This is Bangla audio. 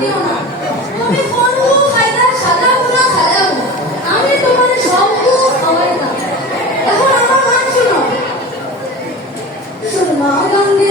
দিও না। তুমি কোনও ফায়দা সাজাবো না সাজাবো, আমি তোমার সব খাওয়াই না। এখন আমার গান শোনো। শোনো গাঙ্গে